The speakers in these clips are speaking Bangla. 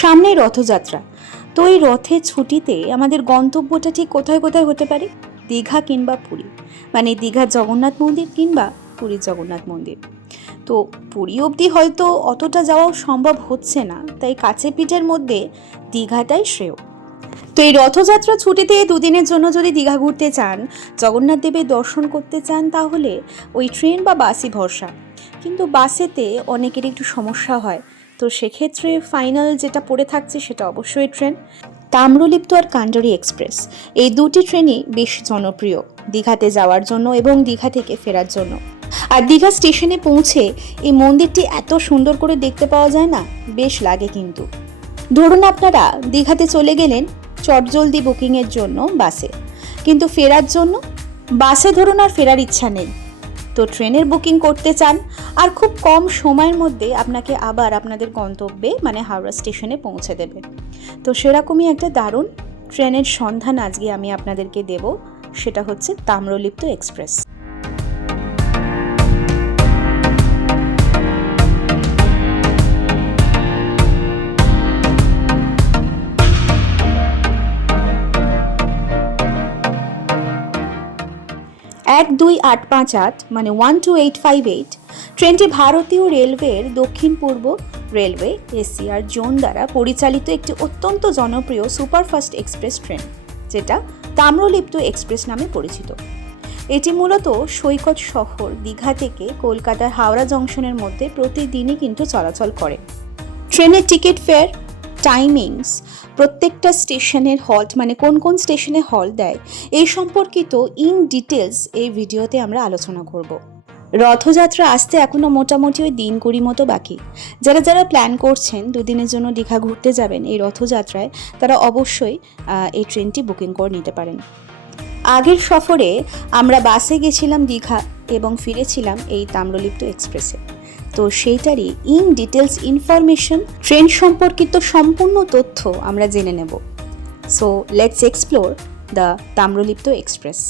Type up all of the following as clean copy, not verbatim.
সামনে রথযাত্রা, তো এই রথের ছুটিতে আমাদের গন্তব্যটা ঠিক কোথায় কোথায় হতে পারে? দীঘা কিংবা পুরী, মানে দীঘার জগন্নাথ মন্দির কিংবা পুরীর জগন্নাথ মন্দির। তো পুরী অবধি হয়তো অতটা যাওয়াও সম্ভব হচ্ছে না, তাই কাছে পিঠের মধ্যে দীঘাটাই শ্রেয়। তো এই রথযাত্রা ছুটিতে দুদিনের জন্য যদি দীঘা ঘুরতে চান, জগন্নাথ দেবের দর্শন করতে চান, তাহলে ওই ট্রেন বা বাসই ভরসা। কিন্তু বাসেতে অনেকের একটু সমস্যা হয়, তো সেক্ষেত্রে ফাইনাল যেটা পড়ে থাকছে সেটা অবশ্যই ট্রেন। তাম্রলিপ্ত আর কান্ডারি এক্সপ্রেস, এই দুটি ট্রেনই বেশ জনপ্রিয় দীঘাতে যাওয়ার জন্য এবং দীঘা থেকে ফেরার জন্য। আর দীঘা স্টেশনে পৌঁছে এই মন্দিরটি এত সুন্দর করে দেখতে পাওয়া যায় না, বেশ লাগে। কিন্তু ধরুন আপনারা দীঘাতে চলে গেলেন চটজলদি বুকিংয়ের জন্য বাসে, কিন্তু ফেরার জন্য বাসে ধরুন আর ফেরার ইচ্ছা নেই, তো ট্রেনের বুকিং করতে চান আর খুব কম সময়ের মধ্যে আপনাকে আবার আপনাদের গন্তব্যে মানে হাওড়া স্টেশনে পৌঁছে দেবে। তো সেরকমই একটা দারুণ ট্রেনের সন্ধান আজকে আমি আপনাদেরকে দেব, সেটা হচ্ছে তাম্রলিপ্ত এক্সপ্রেস। এক 2858 মানে 12858 ট্রেনটি ভারতীয় রেলওয়ের দক্ষিণ পূর্ব রেলওয়ে এসিআর জোন দ্বারা পরিচালিত একটি অত্যন্ত জনপ্রিয় সুপারফাস্ট এক্সপ্রেস ট্রেন, যেটা তাম্রলিপ্ত এক্সপ্রেস নামে পরিচিত। এটি মূলত সৈকত শহর দীঘা থেকে কলকাতার হাওড়া জংশনের মধ্যে প্রতিদিনই কিন্তু চলাচল করে। ট্রেনের টিকিট ফেয়ার, টাইমিংস, প্রত্যেকটা স্টেশনের হল্ট মানে কোন কোন স্টেশনে হল্ট দেয় এই সম্পর্কিত ইন ডিটেলস এই ভিডিওতে আমরা আলোচনা করব। রথযাত্রা আসতে এখনও মোটামুটি ওই দিন 20 মতো বাকি। যারা যারা প্ল্যান করছেন দুদিনের জন্য দীঘা ঘুরতে যাবেন এই রথযাত্রায়, তারা অবশ্যই এই ট্রেনটি বুকিং করে নিতে পারেন। আগের সফরে আমরা বাসে গেছিলাম দীঘা এবং ফিরেছিলাম এই তাম্রলিপ্ত এক্সপ্রেসে, তো সেইটারই ইন ডিটেলস ইনফরমেশন, ট্রেন সম্পর্কিত সম্পূর্ণ তথ্য আমরা জেনে নেব। So let's explore the Tamralipta express.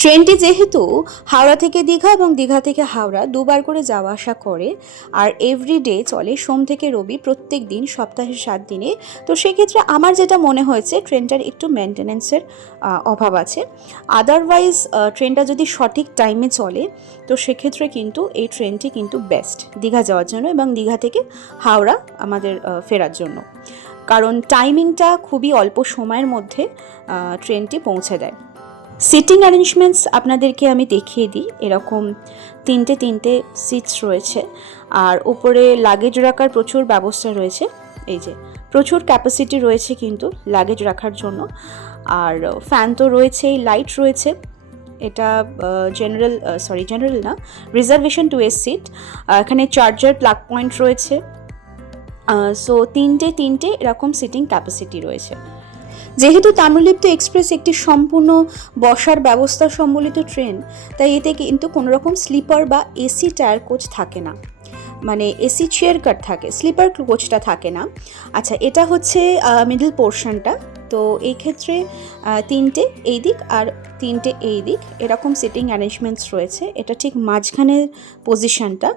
ট্রেনটি যেহেতু হাওড়া থেকে দীঘা এবং দীঘা থেকে হাওড়া দুবার করে যাওয়া আসা করে, আর এভরিডে চলে সোম থেকে রবি, প্রত্যেক দিন সপ্তাহে 7 দিনে, তো সেক্ষেত্রে আমার যেটা মনে হয়েছে ট্রেনটার একটু মেনটেন্যান্সের অভাব আছে। আদারওয়াইজ ট্রেনটা যদি সঠিক টাইমে চলে তো সেক্ষেত্রে কিন্তু এই ট্রেনটি কিন্তু বেস্ট দীঘা যাওয়ার জন্য এবং দীঘা থেকে হাওড়া আমাদের ফেরার জন্য, কারণ টাইমিংটা খুবই অল্প সময়ের মধ্যে ট্রেনটি পৌঁছে দেয়। সিটিং অ্যারেঞ্জমেন্টস আপনাদেরকে আমি দেখিয়ে দিই। এরকম তিনটে সিটস রয়েছে, আর উপরে লাগেজ রাখার প্রচুর ব্যবস্থা রয়েছে। এই যে প্রচুর ক্যাপাসিটি রয়েছে কিন্তু লাগেজ রাখার জন্য, আর ফ্যান তো রয়েছেই, লাইট রয়েছে। এটা জেনারেল না, রিজার্ভেশন 2A সিট। এখানে চার্জার প্লাগ পয়েন্ট রয়েছে। সো তিনটে এরকম সিটিং ক্যাপাসিটি রয়েছে। যেহেতু তাম্রলিপ্ত এক্সপ্রেস একটি সম্পূর্ণ বসার ব্যবস্থা সম্বলিত ট্রেন, তাই এতে কিন্তু কোনো রকম স্লিপার বা এসি টায়ার কোচ থাকে না, মানে এসি চেয়ার কার থাকে, স্লিপার কোচটা থাকে না। আচ্ছা, এটা হচ্ছে মিডল পোর্শনটা। তো এই ক্ষেত্রে 3টে এই দিক আর 3টে এই দিক এরকম সিটিং অ্যারেঞ্জমেন্টস রয়েছে। এটা ঠিক মাঝখানের পজিশনটা।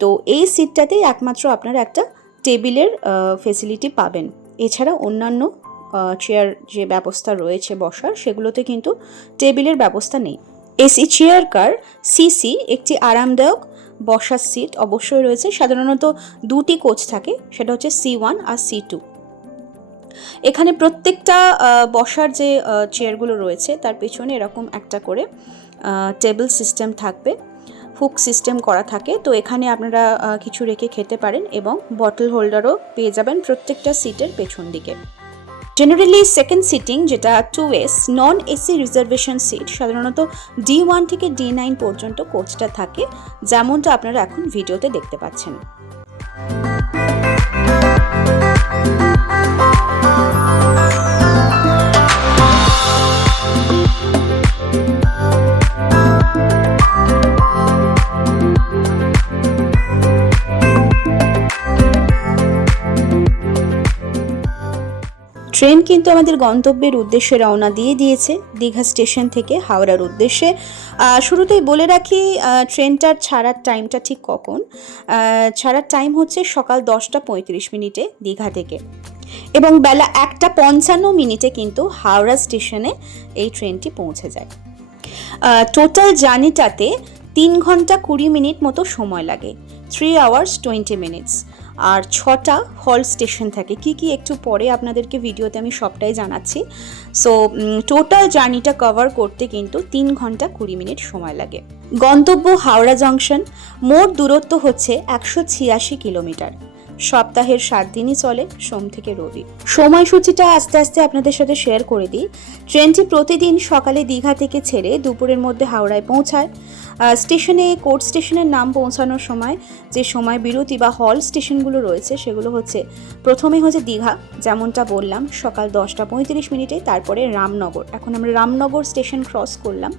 তো এই সিটটাতেই একমাত্র আপনারা একটা টেবিলের ফেসিলিটি পাবেন। এছাড়া অন্যান্য চেয়ার যে ব্যবস্থা রয়েছে বসার, সেগুলোতে কিন্তু টেবিলের ব্যবস্থা নেই। এসি চেয়ার কার সিসি একটি আরামদায়ক বসার সিট অবশ্যই রয়েছে। সাধারণত দুটি কোচ থাকে, সেটা হচ্ছে C1 আর C2। এখানে প্রত্যেকটা বসার যে চেয়ারগুলো রয়েছে তার পেছনে এরকম একটা করে টেবিল সিস্টেম থাকবে, হুক সিস্টেম করা থাকে। তো এখানে আপনারা কিছু রেখে খেতে পারেন এবং বটল হোল্ডারও পেয়ে যাবেন প্রত্যেকটা সিটের পেছন দিকে। জেনারেলি সেকেন্ড সিটিং যেটা 2S non AC reservation seat, সাধারণত D1 থেকে D9 পর্যন্ত কোচটা থাকে, যেমনটা আপনারা এখন ভিডিওতে দেখতে পাচ্ছেন। ট্রেন কিন্তু আমাদের গন্তব্যের উদ্দেশ্যে রওনা দিয়ে দিয়েছে দীঘা স্টেশন থেকে হাওড়ার উদ্দেশ্যে। শুরুতেই বলে রাখি ট্রেনটার ছাড়ার টাইমটা ঠিক কখন। ছাড়ার টাইম হচ্ছে সকাল 10:35 দীঘা থেকে, এবং বেলা 1:55 কিন্তু হাওড়া স্টেশনে এই ট্রেনটি পৌঁছে যায়। টোটাল জার্নিটাতে 3 ঘন্টা 20 মিনিট মতো সময় লাগে, 3 hours 20 minutes। আর 6টা হল স্টেশন থাকে। কি একটু পরে আপনাদেরকে ভিডিওতে আমি সবটাই জানাচ্ছি। সো টোটাল জার্নিটা কভার করতে কিন্তু 3 ঘন্টা 20 মিনিট সময় লাগে। গন্তব্য হাওড়া জংশন। মোট দূরত্ব হচ্ছে 186 কিলোমিটার। সপ্তাহের 7 দিনই চলে, সোম থেকে রবি। সময়সূচিটা আস্তে আস্তে আপনাদের সাথে শেয়ার করে দিই। ট্রেনটি প্রতিদিন সকালে দীঘা থেকে ছেড়ে দুপুরের মধ্যে হাওড়ায় পৌঁছায়। স্টেশনে কোর্ট স্টেশনের নাম পৌঁছানোর সময় যে সময় বিরতি বা হল স্টেশনগুলো রয়েছে সেগুলো হচ্ছে, প্রথমে হচ্ছে দীঘা, যেমনটা বললাম সকাল 10:35। তারপরে রামনগর। এখন আমরা রামনগর স্টেশন ক্রস করলাম।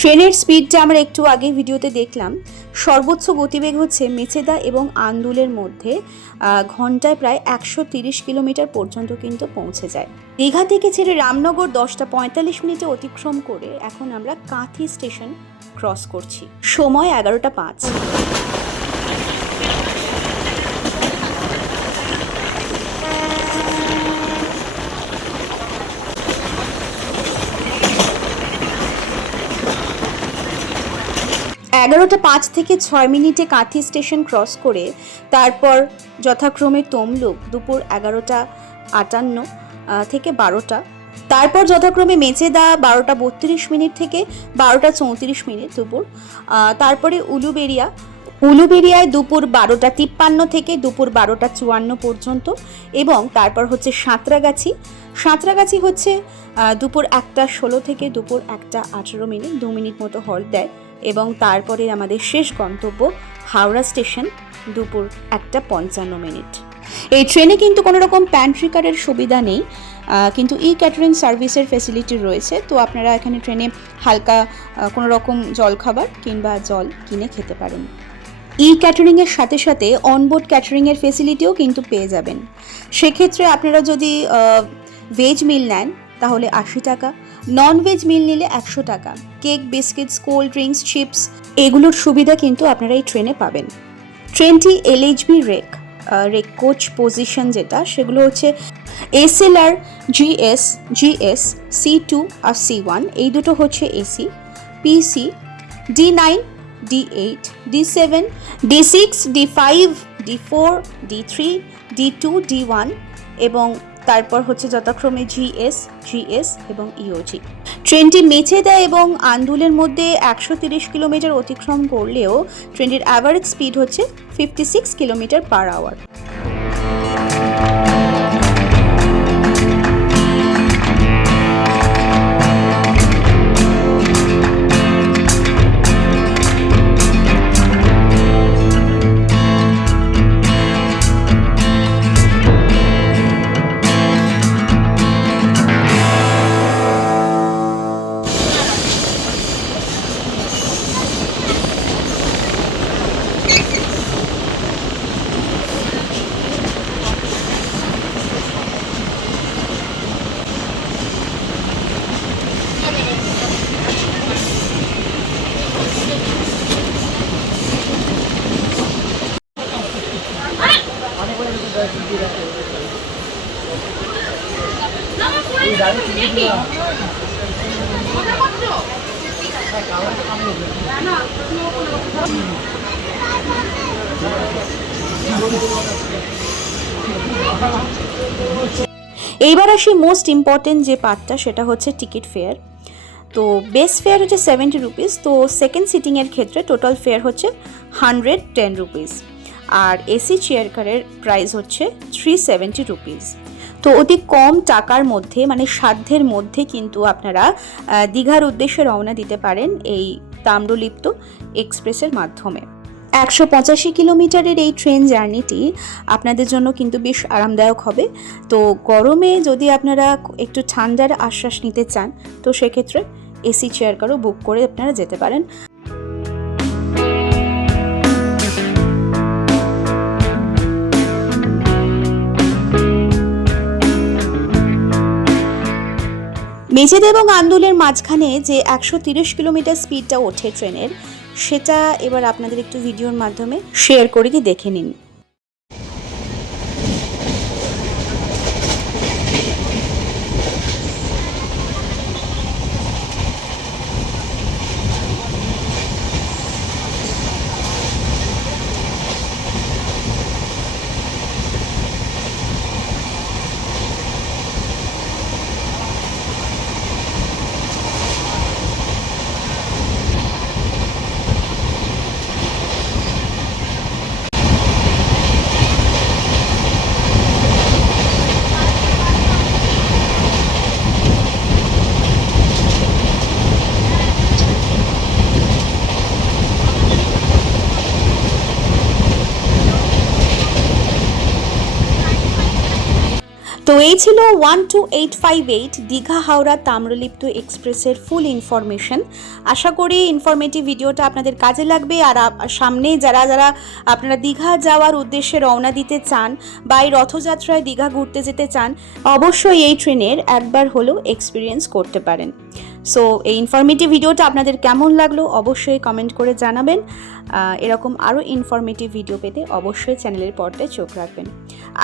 ট্রেনের স্পিডটা আমরা একটু আগে ভিডিওতে দেখলাম। সর্বোচ্চ গতিবেগ হচ্ছে মেচেদা এবং আন্দুলের মধ্যে ঘন্টায় প্রায় 130 কিলোমিটার পর্যন্ত কিন্তু পৌঁছে যায়। দীঘা থেকে ছেড়ে রামনগর 10:45 অতিক্রম করে এখন আমরা কাঁথি স্টেশন ক্রস করছি। সময় 11:05। 11:05 থেকে 6 কাঁথি স্টেশন ক্রস করে তারপর যথাক্রমে তমলুক দুপুর 11:58 থেকে 12টা, তারপর যথাক্রমে মেচেদা 12:32 থেকে 12:34 দুপুর, তারপরে উলুবেড়িয়ায় দুপুর 12:53 থেকে দুপুর 12:54 পর্যন্ত, এবং তারপর হচ্ছে সাঁতরাগাছি হচ্ছে দুপুর 1:16 থেকে দুপুর 1:18, 2 মিনিট মতো হল্ট দেয়, এবং তারপরে আমাদের শেষ গন্তব্য হাওড়া স্টেশন দুপুর 1:55। এই ট্রেনে কিন্তু কোনো রকম প্যান্ট্রি কারের সুবিধা নেই, কিন্তু ক্যাটারিং সার্ভিসের ফেসিলিটি রয়েছে। তো আপনারা এখানে ট্রেনে হালকা কোনো রকম জলখাবার কিংবা জল কিনে খেতে পারেন। ক্যাটারিংয়ের সাথে সাথে অনবোর্ড ক্যাটারিংয়ের ফেসিলিটিও কিন্তু পেয়ে যাবেন। সেক্ষেত্রে আপনারা যদি ভেজ মিল নেন তাহলে 80 টাকা, নন ভেজ মিল নিলে 100 টাকা। Cake, biscuits, cold drinks, chips এগুলোর সুবিধা কিন্তু আপনারা এই ট্রেনে পাবেন। ট্রেনটি LHB রেক কোচ পজিশন যেটা, সেগুলো হচ্ছে SLR GS C2 আর C1, এই দুটো হচ্ছে AC। PC D9 D8 D7 D6 D5 D4, D3, D2, D1 এবং তারপর হচ্ছে যথাক্রমে GS এবং EOG। ট্রেনটি মেছেদা এবং আন্দুলের মধ্যে 130 কিলোমিটার অতিক্রম করলেও ট্রেনটির অ্যাভারেজ স্পিড হচ্ছে 56 কিলোমিটার পার আওয়ার। এইবার আসি মোস্ট ইম্পর্টেন্ট যে পার্টটা, সেটা হচ্ছে টিকিট ফেয়ার। তো বেস ফেয়ার হচ্ছে 70 রুপিস, তো সেকেন্ড সিটিংয়ের ক্ষেত্রে টোটাল ফেয়ার হচ্ছে 110 রুপিস, আর এসি চেয়ার কারের প্রাইস হচ্ছে 370 রুপিস। তো অতি কম টাকার মধ্যে মানে সাধ্যের মধ্যে কিন্তু আপনারা দীঘার উদ্দেশ্যে রওনা দিতে পারেন এই তাম্রলিপ্ত এক্সপ্রেসের মাধ্যমে। 185 কিলোমিটারের এই ট্রেন জার্নিটি আপনাদের জন্য কিন্তু বেশ আরামদায়ক হবে। তো গরমে যদি আপনারা একটু ঠান্ডার আশ্বাস নিতে চান তো সেক্ষেত্রে এসি চেয়ার কারও বুক করে আপনারা যেতে পারেন। মেছেদা এবং আন্দুলের মাঝখানে যে 130 কিলোমিটার স্পিডটা ওঠে ট্রেনের, সেটা এবার আপনাদের একটু ভিডিওর মাধ্যমে শেয়ার করে দিয়ে দেখে নিন। তো এই ছিল 12858 দীঘা হাওড়া তাম্রলিপ্ত এক্সপ্রেসের ফুল ইনফরমেশন। আশা করি ইনফরমেটিভ ভিডিওটা আপনাদের কাজে লাগবে। আর সামনে যারা যারা আপনারা দীঘা যাওয়ার উদ্দেশ্যে রওনা দিতে চান বা এই রথযাত্রায় দীঘা ঘুরতে যেতে চান, অবশ্যই এই ট্রেনের একবার হলেও এক্সপিরিয়েন্স করতে পারেন। সো এই ইনফরমেটিভ ভিডিওটা আপনাদের কেমন লাগলো অবশ্যই কমেন্ট করে জানাবেন। এরকম আরও ইনফরমেটিভ ভিডিও পেতে অবশ্যই চ্যানেলের পর্দায় চোখ রাখবেন।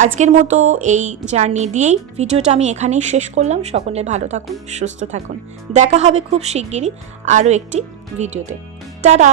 আজকের মতো এই জার্নি দিয়েই ভিডিওটা আমি এখানেই শেষ করলাম। সকলে ভালো থাকুন, সুস্থ থাকুন। দেখা হবে খুব শিগগিরই আরও একটি ভিডিওতে। টাটা।